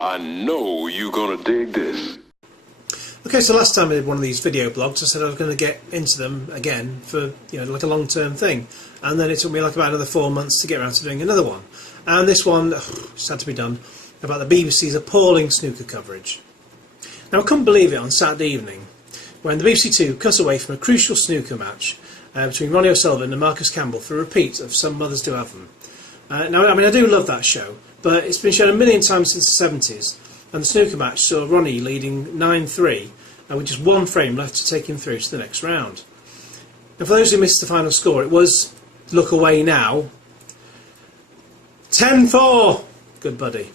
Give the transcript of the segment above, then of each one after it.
I know you're gonna dig this. Okay, so last time I did one of these video blogs, I said I was going to get into them again for, like a long-term thing. And then it took me like about another 4 months to get around to doing another one. And this one, just had to be done, about the BBC's appalling snooker coverage. Now I couldn't believe it on Saturday evening, when the BBC Two cut away from a crucial snooker match between Ronnie O'Sullivan and Marcus Campbell for a repeat of Some Mothers Do Have Them. Now, I mean, I do love that show, but it's been shown a million times since the 70s. And the snooker match saw Ronnie leading 9-3 with just one frame left to take him through to the next round. Now for those who missed the final score, it was, look away now, 10-4! Good buddy.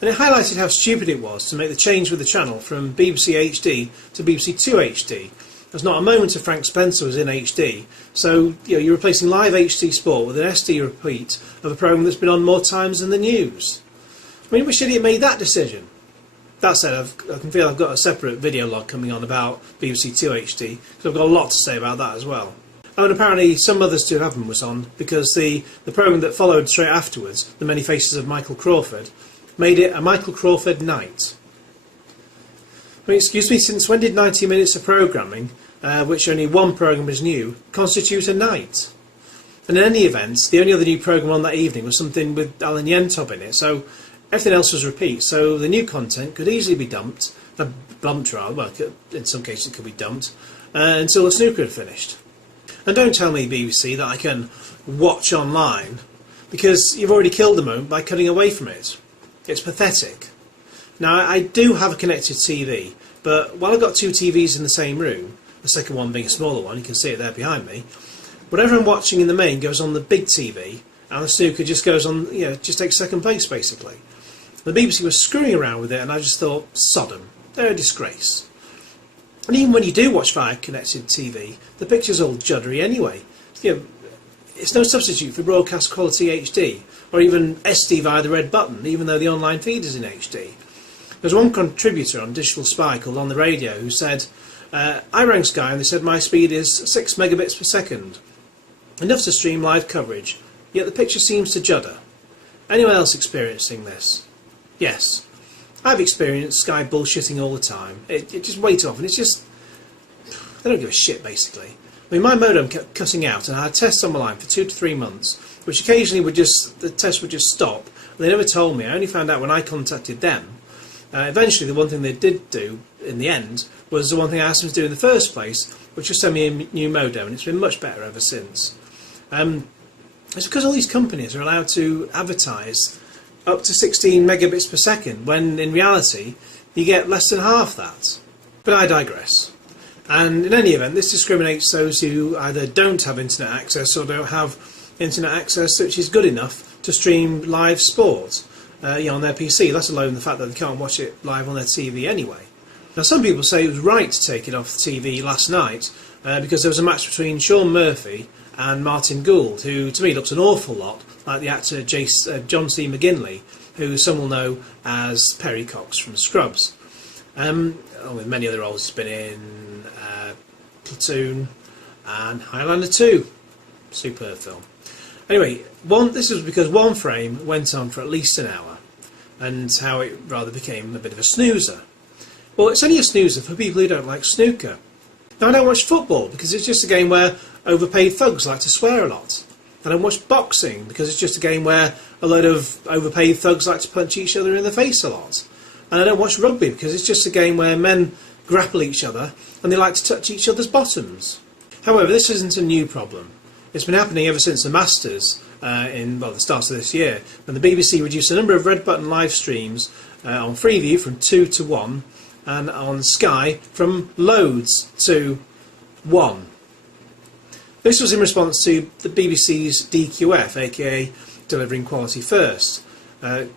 And it highlighted how stupid it was to make the change with the channel from BBC HD to BBC 2 HD. There's not a moment of Frank Spencer was in HD, so you're replacing live HD sport with an SD repeat of a programme that's been on more times than the news. I mean, which idiot made that decision? That said, I can feel I've got a separate video log coming on about BBC 2 HD, because I've got a lot to say about that as well. Oh, and apparently Some Mothers Do Have Them was on, because the programme that followed straight afterwards, The Many Faces of Michael Crawford, made it a Michael Crawford night. I mean, excuse me, since when did 90 minutes of programming, which only one programme was new, constitute a night? And in any event, the only other new programme on that evening was something with Alan Yentob in it, so everything else was repeat, so the new content could easily be dumped, well, in some cases it could be dumped, until the snooker had finished. And don't tell me, BBC, that I can watch online, because you've already killed the moment by cutting away from it. It's pathetic. Now, I do have a connected TV, but while I've got two TVs in the same room, the second one being a smaller one, you can see it there behind me, whatever I'm watching in the main goes on the big TV, and the snooker just goes on, just takes second place, basically. The BBC was screwing around with it, and I just thought, sod 'em, they're a disgrace. And even when you do watch via connected TV, the picture's all juddery anyway. It's no substitute for broadcast quality HD, or even SD via the red button, even though the online feed is in HD. There's one contributor on Digital Spy called On the Radio who said, I rang Sky and they said my speed is 6 megabits per second. Enough to stream live coverage, yet the picture seems to judder. Anyone else experiencing this? Yes. I've experienced Sky bullshitting all the time. It just way too often. It's just, they don't give a shit, basically. I mean, my modem kept cutting out, and I had tests on my line for 2 to 3 months, which occasionally the test would just stop. And they never told me. I only found out when I contacted them. Eventually, the one thing they did do in the end was the one thing I asked them to do in the first place, which was send me a new modem, and it's been much better ever since. It's because all these companies are allowed to advertise up to 16 megabits per second, when in reality you get less than half that. But I digress. And in any event, this discriminates those who either don't have internet access or don't have internet access which is good enough to stream live sport on their PC, let alone the fact that they can't watch it live on their TV anyway. Now some people say it was right to take it off the TV last night because there was a match between Sean Murphy and Martin Gould, who to me looks an awful lot like the actor John C. McGinley, who some will know as Perry Cox from Scrubs. With many other roles he's been in Platoon and Highlander 2. Superb film. Anyway, this was because one frame went on for at least an hour, and how it rather became a bit of a snoozer. Well, it's only a snoozer for people who don't like snooker. Now, I don't watch football because it's just a game where overpaid thugs like to swear a lot. I don't watch boxing because it's just a game where a load of overpaid thugs like to punch each other in the face a lot. And I don't watch rugby because it's just a game where men grapple each other and they like to touch each other's bottoms. However, this isn't a new problem. It's been happening ever since the Masters in the start of this year, when the BBC reduced the number of red button live streams on Freeview from 2 to 1 and on Sky from loads to 1. This was in response to the BBC's DQF, aka Delivering Quality First.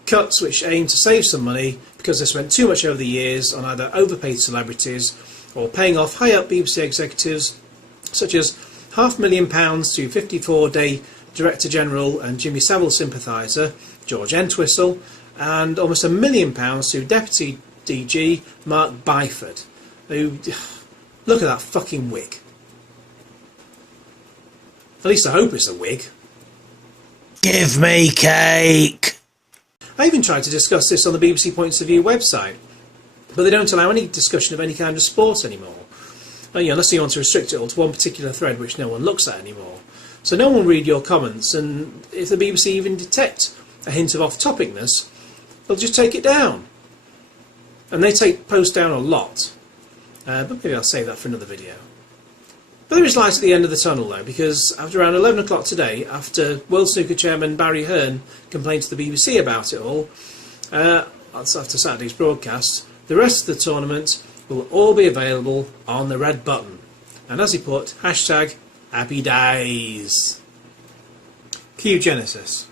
Cuts which aim to save some money because they spent too much over the years on either overpaid celebrities or paying off high-up BBC executives such as £500,000 to 54-day Director General and Jimmy Savile sympathiser George Entwistle, and almost £1 million to Deputy DG Mark Byford, who, look at that fucking wig. At least I hope it's a wig. Give me cake! I even tried to discuss this on the BBC Points of View website, but they don't allow any discussion of any kind of sport anymore. Unless you want to restrict it all to one particular thread which no one looks at anymore. So no one will read your comments, and if the BBC even detect a hint of off-topicness, they'll just take it down. And they take posts down a lot. But maybe I'll save that for another video. But there is light at the end of the tunnel though, because after around 11 o'clock today, after World Snooker Chairman Barry Hearn complained to the BBC about it all, that's after Saturday's broadcast, the rest of the tournament will all be available on the red button. And as he put, hashtag happy days. Cue Genesis.